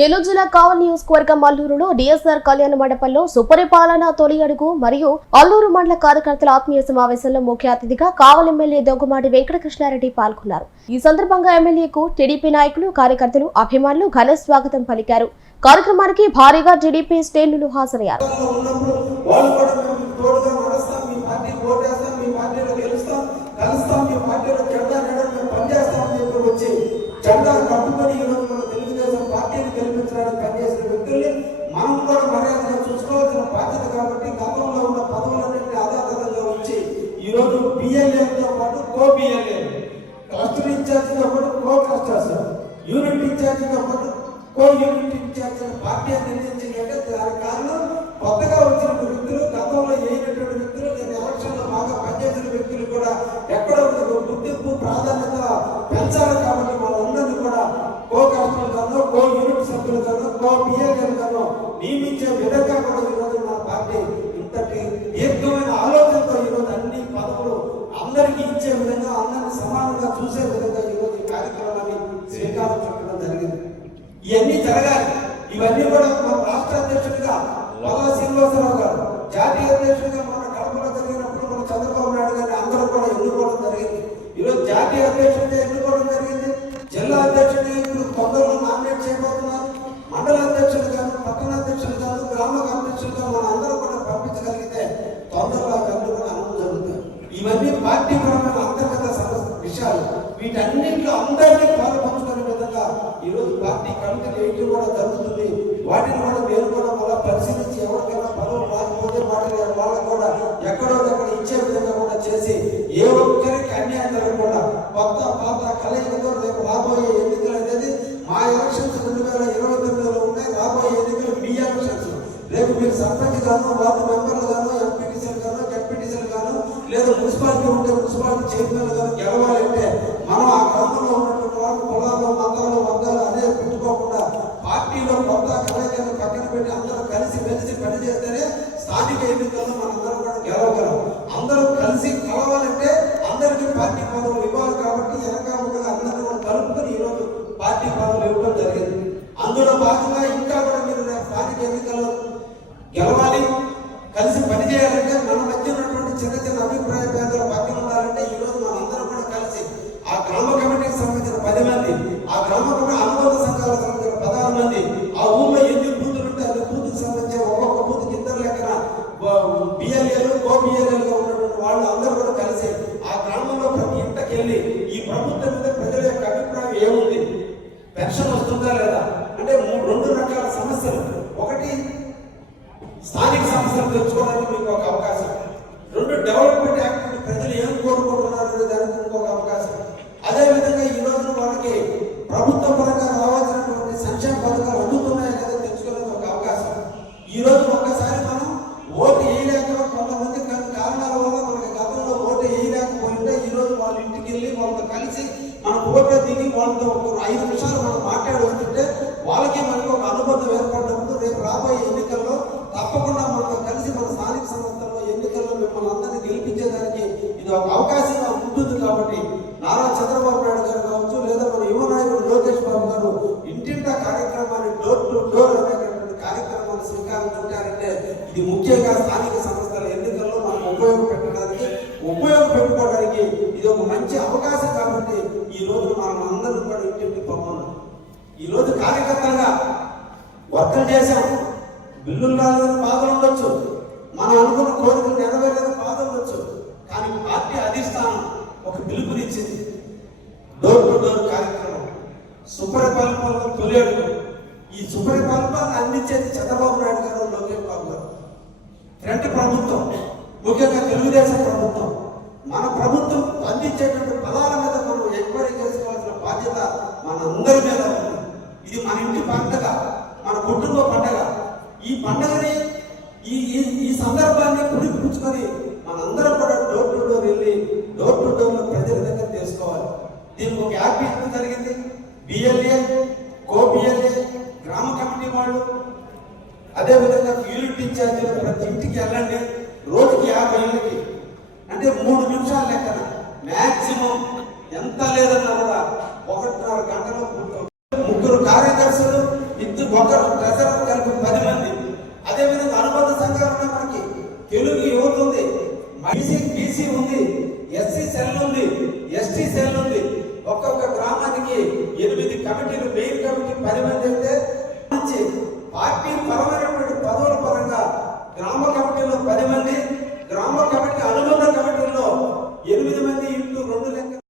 నెల్లూరు జిల్లా కావల్ నియోజకవర్గం అల్లూరులో డిఎస్ఆర్ కళ్యాణ మండపంలో సుపరిపాలన తొలి అడుగు మరియు అల్లూరు మండల కార్యకర్తల ఆత్మీయ సమావేశంలో ముఖ్య అతిథిగా కావల్ ఎమ్మెల్యే దొంగమాటి వెంకటకృష్ణారెడ్డి పాల్గొన్నారు. ఈ సందర్భంగా ఎమ్మెల్యేకు టీడీపీ నాయకులు కార్యకర్తలు అభిమానులు ఘన స్వాగతం పలికారు. కార్యక్రమానికి భారీగా టీడీపీ శ్రేణులు హాజరయ్యారు. కలుస్తాం మీ పార్టీలో జెండా మేము పనిచేస్తాం అని చెప్పి వచ్చి పార్టీని పనిచేసిన వ్యక్తుల్ని మనం కూడా మర్యాదగా చూసుకోవాల్సిన బాధ్యత కాబట్టి గతంలో ఉన్న పదవులన్నింటినీ ఆధారంగా ఉంచి ఈరోజు బిఎల్ఏతో పాటు కో బిఎల్ఏ క్లస్టర్ ఇన్ఛార్జితో పాటు కో క్లస్టర్స్ యూనిట్ ఇన్ఛార్జితో పాటు కో యూనిట్ ఇన్ఛార్జ్ పార్టీ అని నిర్ణయించిందంటే దానికి కారణం కొత్తగా వచ్చిన వ్యక్తులు గతంలో వేయనటువంటి వ్యక్తులు నేను ఎలక్షన్లో బాగా పనిచేసిన వ్యక్తులు కూడా ఎక్కడ గుర్తింపు ప్రాధాన్యత పెంచాలని అందరికీ ఇచ్చే విధంగా అందరినీ సమానంగా చూసే విధంగా ఈరోజు ఈ కార్యక్రమాన్ని శ్రీకారం చుట్టడం జరిగింది. ఇవన్నీ జరగాలి. ఇవన్నీ కూడా మన రాష్ట్ర అధ్యక్షుడిగా వల్ల శ్రీనివాసరావు గారు జాతీయ అధ్యక్షుడిగా మన కడపలో జరిగినప్పుడు మన చంద్రబాబు నాయుడు గారిని అందరూ కూడా ఎన్నుకోవడం జరిగింది. ఈరోజు జాతీయ అధ్యక్షుడిగా వీటన్నింటిలో అందరినీ పాల్పంచుకునే విధంగా ఈరోజు పార్టీ కమిటీలు ఏంటి కూడా జరుగుతుంది వాటిని కూడా మీరు కూడా మళ్ళీ పరిశీలించి ఎవరికైనా పనులు రాకపోతే వాటిని వాళ్ళకు కూడా ఎక్కడో అక్కడ ఇచ్చే విధంగా కూడా చేసి ఏ ఒక్కరికి అన్యాయం జరగకుండా కొత్త పాత కలయికతో రేపు రాబోయే ఎన్నికలు అనేది మా ఎలక్షన్స్ రెండు వేల ఇరవై తొమ్మిదిలో ఉన్నాయి. రాబోయే ఎన్నికలు మీ ఎలక్షన్స్. రేపు మీరు సర్పంచ్ గాను వార్డు మెంబర్లు గాను ఎంపీటీసీలు గాను డెప్యూటీసీలు గాను లేదా మున్సిపాలిటీ ఉంటే మున్సిపాలిటీ చైర్మన్ గాను గెలవాలంటే ఇంకా కూడా మీరు రేపు స్థానిక ఎన్నికల్లో గెలవాలి కలిసి పనిచేయాలంటే మన మధ్య ఉన్నటువంటి చిన్న చిన్న అభిప్రాయ భేదాలు పక్కన ఉండాలంటే ఈ రోజు మనందరం కూడా కలిసి ఆ గ్రామ కమిటీకి సంబంధించిన పది మంది ఆ గ్రామ కమిటీ అనుబంధ సంఘాలకు సంబంధించిన పదహారు మంది అవకాశం తెచ్చుకోవడానికి మీకు ఒక అవకాశం. రెండు డెవలప్మెంట్ యాక్ట్ ప్రజలు ఏం కోరుకుంటున్నారు అనే దానికి ఇంకొక అవకాశం. అదే విధంగా ఈ రోజు వాళ్ళకి ప్రభుత్వ పరంగా రావాల్సినటువంటి సంక్షేమ పథకాలు అందుతున్నాయా లేదా తెలుసుకునేది ఒక అవకాశం. ఈ రోజు ఒక్కసారి మనం ఓటు వేయలేక కొంతమంది కారణాల వల్ల మనకి గతంలో ఓటు వేయలేకపోయింటే ఈ రోజు వాళ్ళ ఇంటికి వెళ్ళి వాళ్ళతో కలిసి మన ఓటు దిగి వాళ్ళతో ఒక ఐదు నిమిషాలు మనం మాట్లాడి వస్తుంటే వాళ్ళకి మనకి ఒక అనుభవం ఇది ఒక మంచి అవకాశం కాబట్టి ఈ రోజు మనం అందరం కూడా ఇంటింటి పొమ్మన్నాం ఈ రోజు కార్యకర్తలుగా వర్కులు చేశాం. బిల్లులు రాలేదని బాధలు ఉండొచ్చు. మనం అనుకున్న కోరికలు నెరవేరేదని బాధ ఉండొచ్చు. కానీ పార్టీ అధిష్టానం ఒక పిలుపునిచ్చింది డోర్ టు డోర్ కార్యక్రమం. సుపరిపాలన తొలి అడుగు. ఈ సుపరిపాలన అందించేది చంద్రబాబు నాయుడు గారు లోకేష్ బాబు గారు. ఫ్రంట్ ప్రభుత్వం ముఖ్యంగా తెలుగుదేశం ప్రభుత్వం. మన ప్రభుత్వం అందించేటువంటి పదాల మీద మనం ఎంక్వైరీ చేసుకోవాల్సిన బాధ్యత మన అందరి మీద ఉంది. ఇది మన ఇంటి పండగ మన కుటుంబ పండగ. ఈ పండగని ఈ ఈ- సందర్భాన్ని పుడిపుచ్చుకొని మనందరం కూడా డోర్ టు డోర్ వెళ్ళి డోర్ టు డోర్ ప్రజల దగ్గర తెలుసుకోవాలి. దీనికి ఒక యాప్ ఎందుకు జరిగింది? బిఎల్ఏ కో బిఎల్ఏ గ్రామ కమిటీ వాళ్ళు అదే విధంగా యూనిట్ ప్రతి ఇంటికి వెళ్ళండి. రోజుకి యాభై ఏళ్ళకి మ్యాక్సిమం ఎంత లేదన్నా కూడా ఒకటిన్నర గంటలో ముగ్గురు కార్యదర్శులు ఇద్దరు ఒకరు ట్రెజరర్ కలిపి పది మంది. అదేవిధంగా అనుబంధ సంఘాలు మనకి తెలుగు యువత ఉంది. బీసీ బీసీ ఉంది. ఎస్సీ సెల్ ఉంది. ST cell